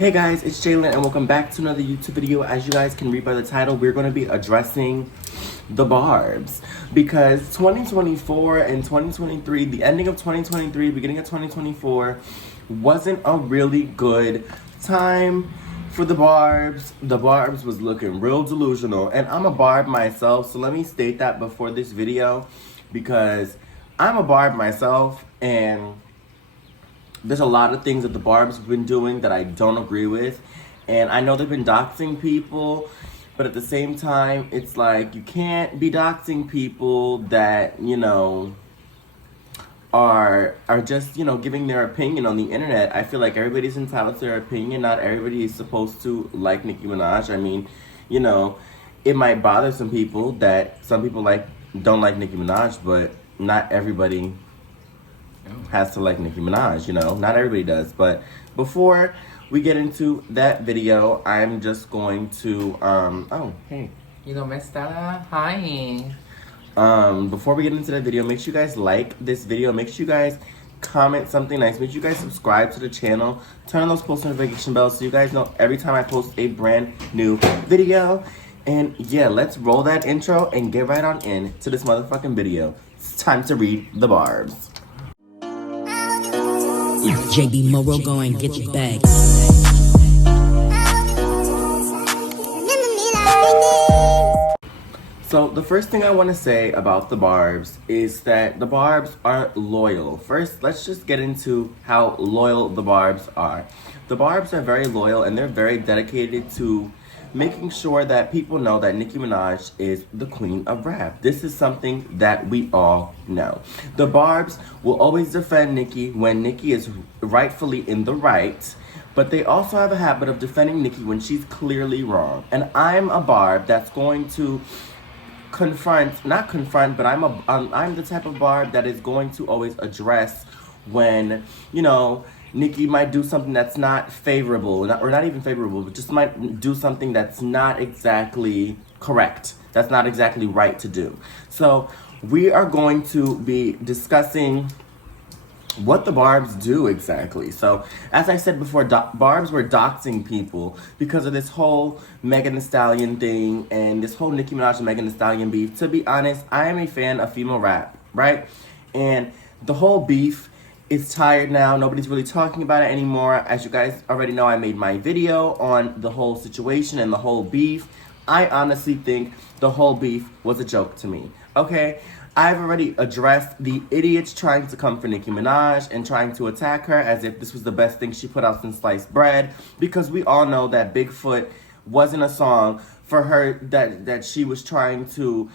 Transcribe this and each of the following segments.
Hey guys, it's Jalen and welcome back to another YouTube video. As you guys can read by the title, we're going to be addressing the Barbs because 2024 and 2023, the ending of 2023, beginning of 2024, wasn't a really good time for the Barbs. The Barbs was looking real delusional, and I'm a Barb myself, so let me state that before this video because I'm a Barb myself, and there's a lot of things that the Barbs have been doing that I don't agree with. And I know they've been doxing people, but at the same time, it's like you can't be doxing people that, you know, are just, you know, giving their opinion on the internet. I feel like everybody's entitled to their opinion. Not everybody is supposed to like Nicki Minaj. I mean, you know, it might bother some people that some people don't like Nicki Minaj, but not everybody has to like Nicki Minaj, you know, not everybody does. But before we get into that video, I'm just going to oh hey, you know, Miss Stella, hi. Before we get into that video, make sure you guys like this video, make sure you guys comment something nice, make sure you guys subscribe to the channel, turn on those post notification bells so you guys know every time I post a brand new video. And yeah, let's roll that intro and get right on in to this motherfucking video. It's time to read the Barbs. JB Moro, go and get your bag. So the first thing I want to say about the Barbs is that the Barbs are loyal. First, let's just get into how loyal the Barbs are. The Barbs are very loyal and they're very dedicated to making sure that people know that Nicki Minaj is the queen of rap. This is something that we all know. The Barbs will always defend Nicki when Nicki is rightfully in the right, but they also have a habit of defending Nicki when she's clearly wrong. And I'm a Barb that's going to not confront, but I'm the type of Barb that is going to always address when, you know, Nicki might do something that's not favorable, or not even favorable, but just might do something that's not exactly correct. That's not exactly right to do. So we are going to be discussing what the Barbs do exactly. So as I said before, Barbs were doxing people because of this whole Megan Thee Stallion thing and this whole Nicki Minaj and Megan Thee Stallion beef. To be honest, I am a fan of female rap, right? And the whole beef is tired now. Nobody's really talking about it anymore. As you guys already know, I made my video on the whole situation and the whole beef. I honestly think the whole beef was a joke to me, okay? I've already addressed the idiots trying to come for Nicki Minaj and trying to attack her as if this was the best thing she put out since sliced bread, because we all know that Bigfoot wasn't a song for her that she was trying to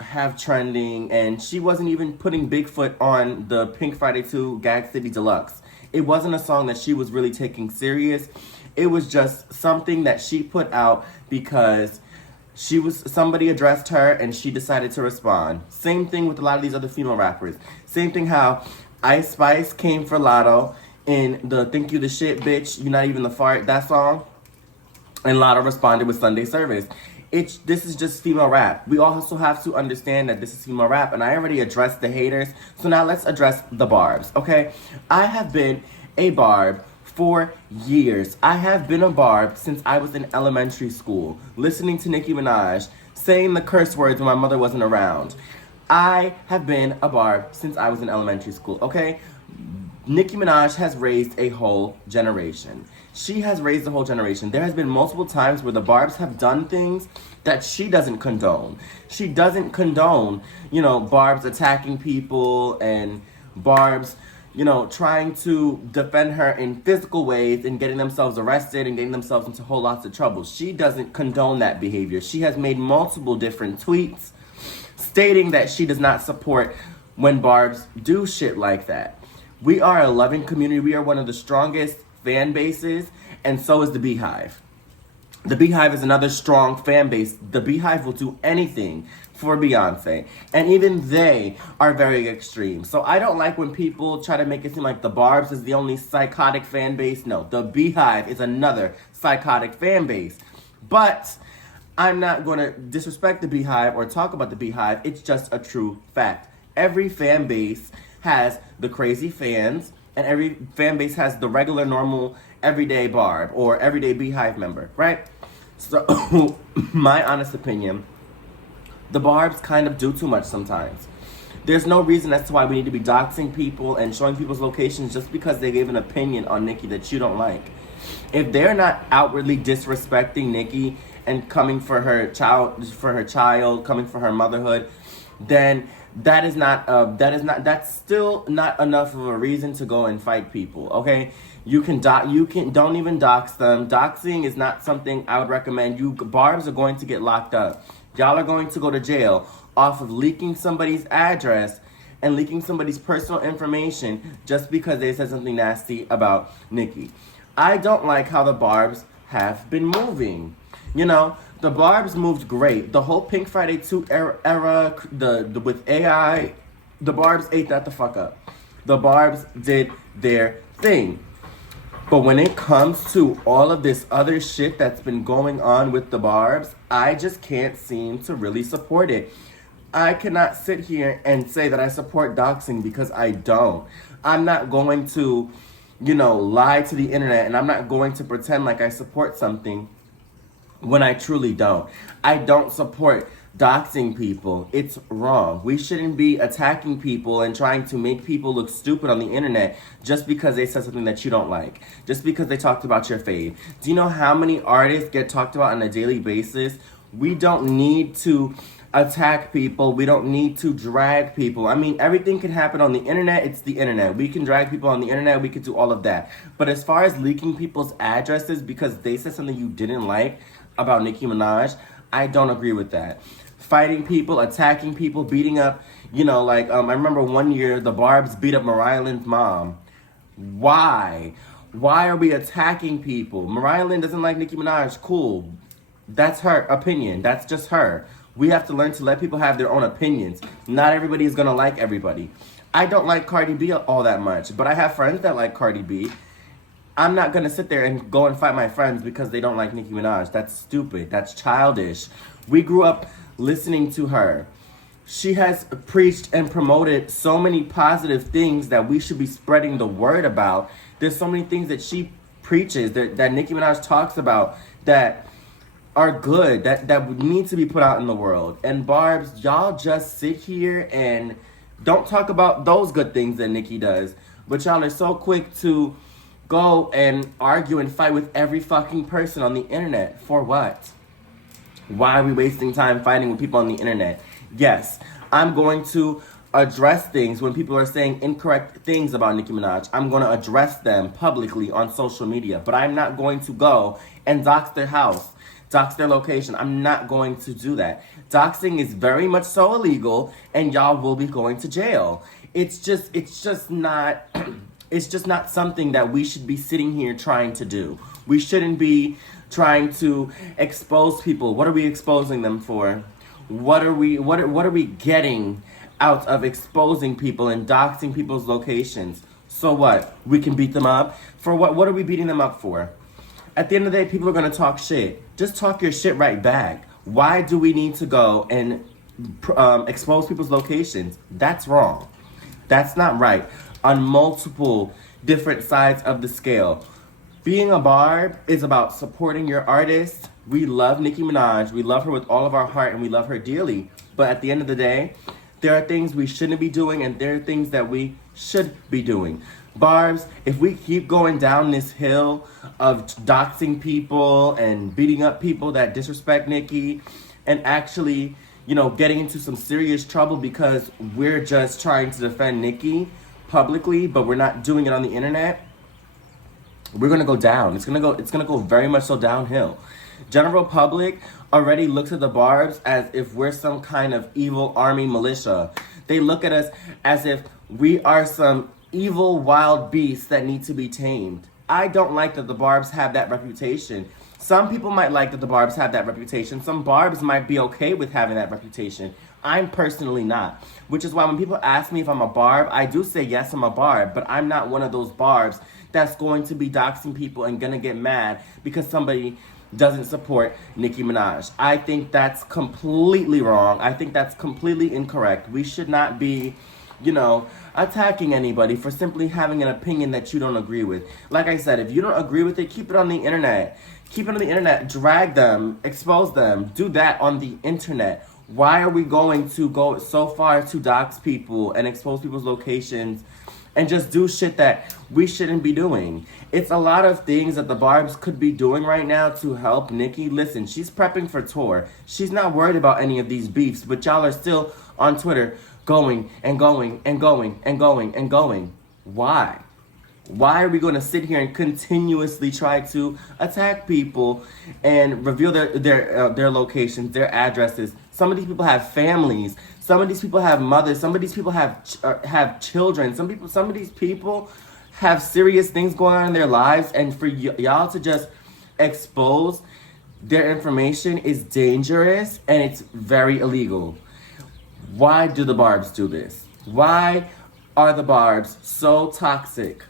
have trending, and she wasn't even putting Bigfoot on the Pink Friday 2 Gag City Deluxe. It wasn't a song that she was really taking serious. It was just something that she put out because somebody addressed her and she decided to respond. Same thing with a lot of these other female rappers. Same thing how Ice Spice came for Lotto in the Think You the Shit Bitch, You Not Even the Fart, that song. And Lotto responded with Sunday Service. This is just female rap. We also have to understand that this is female rap, and I already addressed the haters. So now let's address the Barbs, okay? I have been a Barb for years. I have been a Barb since I was in elementary school, listening to Nicki Minaj, saying the curse words when my mother wasn't around. I have been a Barb since I was in elementary school, okay? Nicki Minaj has raised a whole generation. She has raised a whole generation. There has been multiple times where the Barbs have done things that she doesn't condone. She doesn't condone, you know, Barbs attacking people and Barbs, you know, trying to defend her in physical ways and getting themselves arrested and getting themselves into whole lots of trouble. She doesn't condone that behavior. She has made multiple different tweets stating that she does not support when Barbs do shit like that. We are a loving community. We are one of the strongest fan bases, and so is the Beehive. The Beehive is another strong fan base. The Beehive will do anything for Beyonce, and even they are very extreme. So I don't like when people try to make it seem like the Barbs is the only psychotic fan base. No, the Beehive is another psychotic fan base. But I'm not going to disrespect the Beehive or talk about the Beehive. It's just a true fact. Every fan base has the crazy fans, and every fan base has the regular, normal, everyday Barb or everyday Beehive member, right? So, my honest opinion, the Barbs kind of do too much sometimes. There's no reason as to why we need to be doxing people and showing people's locations just because they gave an opinion on Nikki that you don't like. If they're not outwardly disrespecting Nikki and coming for her child, coming for her motherhood, then that's still not enough of a reason to go and fight people. Okay, don't even dox them. Doxing is not something I would recommend. You Barbs are going to get locked up. Y'all are going to go to jail off of leaking somebody's address and leaking somebody's personal information just because they said something nasty about Nikki. I don't like how the Barbs have been moving. You know, the Barbs moved great. The whole Pink Friday 2 era, with AI, the Barbs ate that the fuck up. The Barbs did their thing. But when it comes to all of this other shit that's been going on with the Barbs, I just can't seem to really support it. I cannot sit here and say that I support doxing because I don't. I'm not going to, lie to the internet, and I'm not going to pretend like I support something when I truly don't. I don't support doxing people. It's wrong. We shouldn't be attacking people and trying to make people look stupid on the internet just because they said something that you don't like, just because they talked about your fave. Do you know how many artists get talked about on a daily basis? We don't need to attack people. We don't need to drag people. I mean, everything can happen on the internet. It's the internet. We can drag people on the internet. We can do all of that. But as far as leaking people's addresses because they said something you didn't like about Nicki Minaj, I don't agree with that. Fighting people, attacking people, beating up, I remember one year the Barbs beat up Mariah Lynn's mom. Why? Why are we attacking people? Mariah Lynn doesn't like Nicki Minaj. Cool. That's her opinion. That's just her. We have to learn to let people have their own opinions. Not everybody is going to like everybody. I don't like Cardi B all that much, but I have friends that like Cardi B. I'm not going to sit there and go and fight my friends because they don't like Nicki Minaj. That's stupid. That's childish. We grew up listening to her. She has preached and promoted so many positive things that we should be spreading the word about. There's so many things that she preaches, that Nicki Minaj talks about, that are good, that need to be put out in the world. And Barbs, y'all just sit here and don't talk about those good things that Nicki does. But y'all are so quick to go and argue and fight with every fucking person on the internet. For what? Why are we wasting time fighting with people on the internet? Yes, I'm going to address things when people are saying incorrect things about Nicki Minaj. I'm going to address them publicly on social media. But I'm not going to go and dox their house, dox their location. I'm not going to do that. Doxing is very much so illegal, and y'all will be going to jail. It's just not it's just not something that we should be sitting here trying to do. We shouldn't be trying to expose people. What are we exposing them for? What are we getting out of exposing people and doxing people's locations? So what? We can beat them up? For what? What are we beating them up for? At the end of the day, people are going to talk shit. Just talk your shit right back. Why do we need to go and expose people's locations? That's wrong. That's not right. On multiple different sides of the scale. Being a Barb is about supporting your artist. We love Nicki Minaj. We love her with all of our heart and we love her dearly. But at the end of the day, there are things we shouldn't be doing and there are things that we should be doing. Barbs, if we keep going down this hill of doxing people and beating up people that disrespect Nicki and actually, getting into some serious trouble because we're just trying to defend Nicki publicly, but we're not doing it on the internet, we're gonna go down. It's gonna go very much so downhill. General public already looks at the Barbs as if we're some kind of evil army militia. They look at us as if we are some evil wild beasts that need to be tamed. I don't like that the Barbs have that reputation. Some people might like that the Barbs have that reputation. Some Barbs might be okay with having that reputation. I'm personally not. Which is why when people ask me if I'm a Barb, I do say yes, I'm a Barb, but I'm not one of those Barbs that's going to be doxing people and gonna get mad because somebody doesn't support Nicki Minaj. I think that's completely wrong. I think that's completely incorrect. We should not be attacking anybody for simply having an opinion that you don't agree with. Like I said, if you don't agree with it, keep it on the internet. Keep it on the internet. Drag them, expose them. Do that on the internet. Why are we going to go so far to dox people and expose people's locations and just do shit that we shouldn't be doing? It's a lot of things that the Barbs could be doing right now to help Nicki. Listen, she's prepping for tour. She's not worried about any of these beefs, but y'all are still on Twitter going and going and going and going and going. Why? Why are we going to sit here and continuously try to attack people and reveal their locations, their addresses? Some of these people have families. Some of these people have mothers. Some of these people have children. Some of these people have serious things going on in their lives, and for y'all to just expose their information is dangerous and it's very illegal. Why do the Barbs do this? Why are the Barbs so toxic?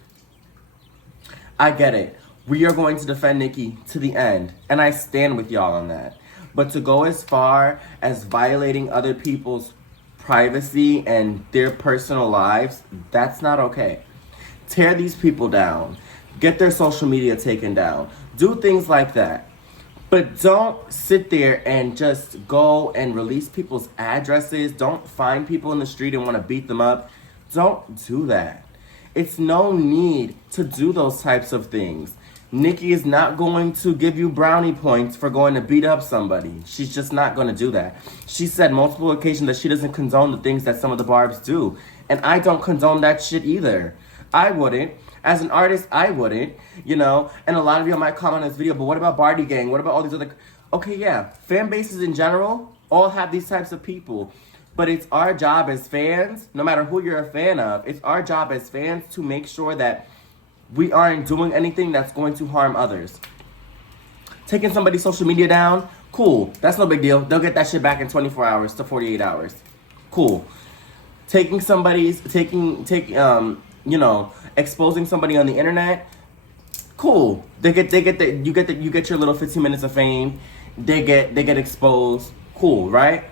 I get it. We are going to defend Nicki to the end, and I stand with y'all on that. But to go as far as violating other people's privacy and their personal lives, that's not okay. Tear these people down. Get their social media taken down. Do things like that. But don't sit there and just go and release people's addresses. Don't find people in the street and want to beat them up. Don't do that. It's no need to do those types of things. Nicki is not going to give you brownie points for going to beat up somebody. She's just not going to do that. She said multiple occasions that she doesn't condone the things that some of the Barbs do. And I don't condone that shit either. I wouldn't. As an artist, I wouldn't, And a lot of you might comment on this video, but what about Barty Gang? What about all these other... Okay, yeah. Fan bases in general all have these types of people. But it's our job as fans, no matter who you're a fan of, it's our job as fans to make sure that we aren't doing anything that's going to harm others. Taking somebody's social media down, cool. That's no big deal. They'll get that shit back in 24 hours to 48 hours. Cool. Exposing somebody on the internet, cool. You get your little 15 minutes of fame. They get exposed. Cool, right?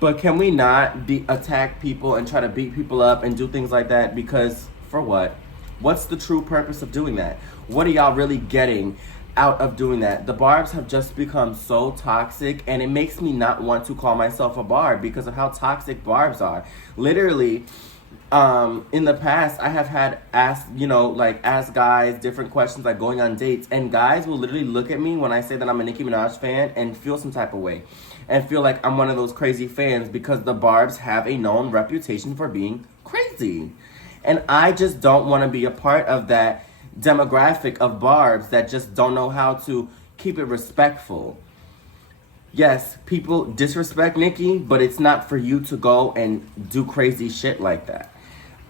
But can we not attack people and try to beat people up and do things like that? Because for what? What's the true purpose of doing that? What are y'all really getting out of doing that? The Barbs have just become so toxic, and it makes me not want to call myself a Barb because of how toxic Barbs are. Literally, in the past, I have had ask guys different questions, like going on dates, and guys will literally look at me when I say that I'm a Nicki Minaj fan and feel some type of way. And feel like I'm one of those crazy fans because the Barbs have a known reputation for being crazy. And I just don't want to be a part of that demographic of Barbs that just don't know how to keep it respectful. Yes, people disrespect Nicki, but it's not for you to go and do crazy shit like that.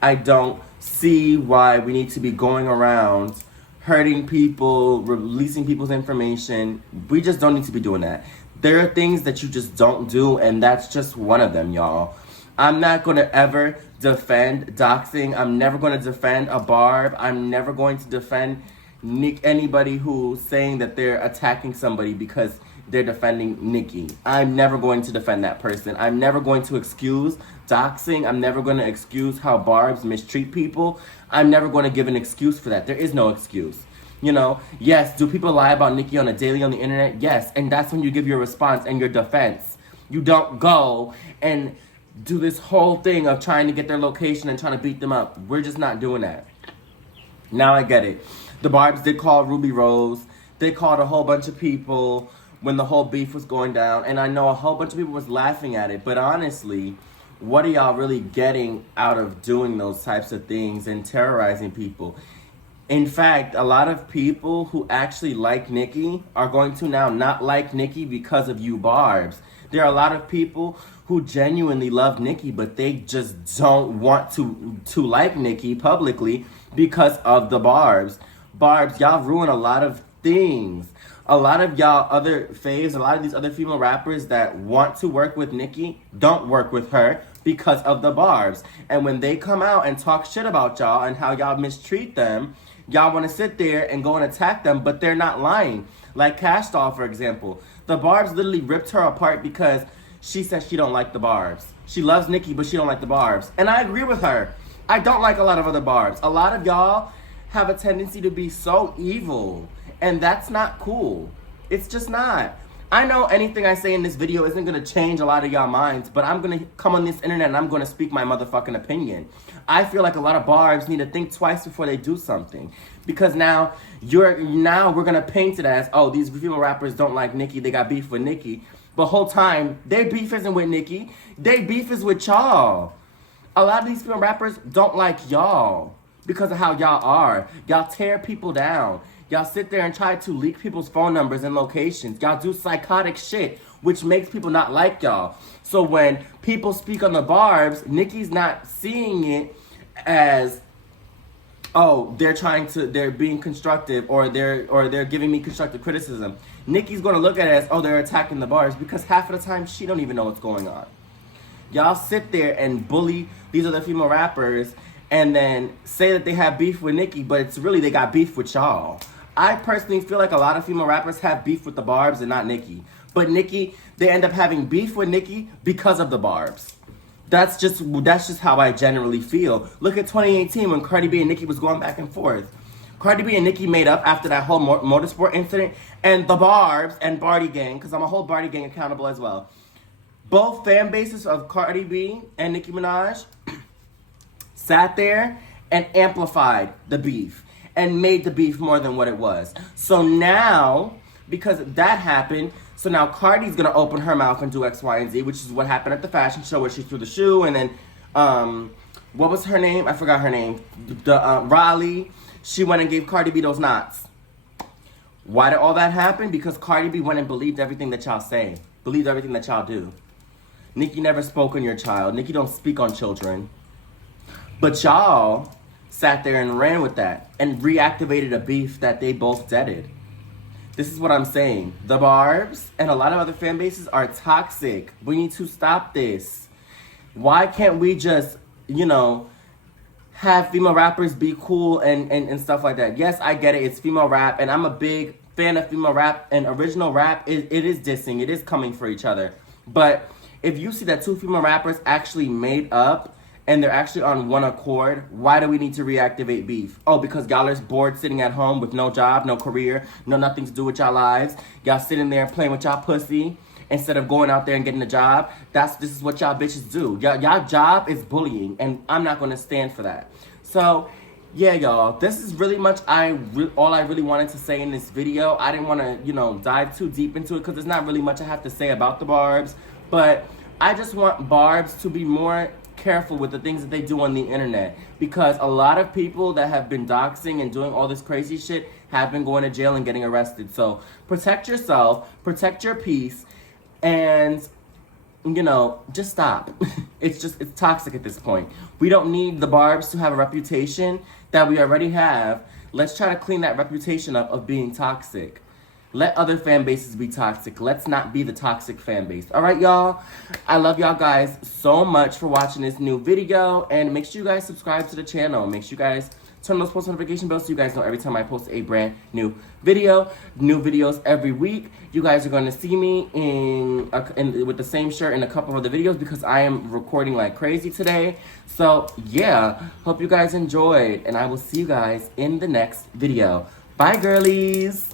I don't see why we need to be going around hurting people, releasing people's information. We just don't need to be doing that. There are things that you just don't do, and that's just one of them, y'all. I'm not going to ever defend doxing. I'm never going to defend a Barb. I'm never going to defend anybody who's saying that they're attacking somebody because they're defending Nicki. I'm never going to defend that person. I'm never going to excuse doxing. I'm never going to excuse how Barbs mistreat people. I'm never going to give an excuse for that. There is no excuse. Yes, do people lie about Nicki on a daily on the internet? Yes, and that's when you give your response and your defense. You don't go and do this whole thing of trying to get their location and trying to beat them up. We're just not doing that. Now I get it. The Barbs did call Ruby Rose. They called a whole bunch of people when the whole beef was going down, and I know a whole bunch of people was laughing at it, but honestly, what are y'all really getting out of doing those types of things and terrorizing people? In fact, a lot of people who actually like Nicki are going to now not like Nicki because of you Barbs. There are a lot of people who genuinely love Nicki, but they just don't want to like Nicki publicly because of the Barbs. Barbs, y'all ruin a lot of things. A lot of y'all other faves, a lot of these other female rappers that want to work with Nicki don't work with her because of the Barbs. And when they come out and talk shit about y'all and how y'all mistreat them, y'all want to sit there and go and attack them, but they're not lying. Like Cash Doll, for example. The Barbs literally ripped her apart because she says she don't like the Barbs. She loves Nikki, but she don't like the Barbs. And I agree with her. I don't like a lot of other Barbs. A lot of y'all have a tendency to be so evil, and that's not cool. It's just not. I know anything I say in this video isn't gonna change a lot of y'all minds, but I'm gonna come on this internet and I'm gonna speak my motherfucking opinion. I feel like a lot of Barbs need to think twice before they do something. Because now we're gonna paint it as, oh, these female rappers don't like Nicki, they got beef with Nicki. But whole time, their beef isn't with Nicki, their beef is with y'all. A lot of these female rappers don't like y'all because of how y'all are. Y'all tear people down. Y'all sit there and try to leak people's phone numbers and locations. Y'all do psychotic shit, which makes people not like y'all. So when people speak on the Barbs, Nicki's not seeing it as, oh, they're being constructive or they're giving me constructive criticism. Nicki's gonna look at it as, oh, they're attacking the Barbs, because half of the time she don't even know what's going on. Y'all sit there and bully these other female rappers and then say that they have beef with Nicki, but it's really they got beef with y'all. I personally feel like a lot of female rappers have beef with the Barbs and not Nicki. But Nicki, they end up having beef with Nicki because of the Barbs. That's just how I generally feel. Look at 2018 when Cardi B and Nicki was going back and forth. Cardi B and Nicki made up after that whole motorsport incident, and the Barbs and Barty Gang, because I'm a whole Barty Gang accountable as well. Both fan bases of Cardi B and Nicki Minaj sat there and amplified the beef and made the beef more than what it was. So now, because that happened, so now Cardi's gonna open her mouth and do X, Y, and Z, which is what happened at the fashion show where she threw the shoe, and then, what was her name? I forgot her name. Raleigh, she went and gave Cardi B those knots. Why did all that happen? Because Cardi B went and believed everything that y'all say. Believed everything that y'all do. Nicki never spoke on your child. Nicki don't speak on children. But y'all sat there and ran with that and reactivated a beef that they both deaded. This is what I'm saying. The Barbs and a lot of other fan bases are toxic. We need to stop this. Why can't we just, have female rappers be cool and stuff like that? Yes, I get it. It's female rap, and I'm a big fan of female rap, and original rap, it is dissing. It is coming for each other. But if you see that two female rappers actually made up and they're actually on one accord, why do we need to reactivate beef? Oh, because y'all are bored sitting at home with no job, no career, nothing to do with y'all lives. Y'all sitting there playing with y'all pussy instead of going out there and getting a job. This is what y'all bitches do. Y'all job is bullying, and I'm not gonna stand for that. So, yeah, y'all, this is really much all I really wanted to say in this video. I didn't want to, dive too deep into it because there's not really much I have to say about the Barbs. But I just want Barbs to be more careful with the things that they do on the internet, because a lot of people that have been doxing and doing all this crazy shit have been going to jail and getting arrested. So protect yourself, protect your peace, and just stop. It's toxic at this point. We don't need the Barbs to have a reputation that we already have. Let's try to clean that reputation up of being toxic. Let other fan bases be toxic. Let's not be the toxic fan base. All right, y'all? I love y'all guys so much for watching this new video. And make sure you guys subscribe to the channel. Make sure you guys turn on those post notification bells so you guys know every time I post a brand new video. New videos every week. You guys are going to see me with the same shirt in a couple of other videos because I am recording like crazy today. So, yeah. Hope you guys enjoyed. And I will see you guys in the next video. Bye, girlies.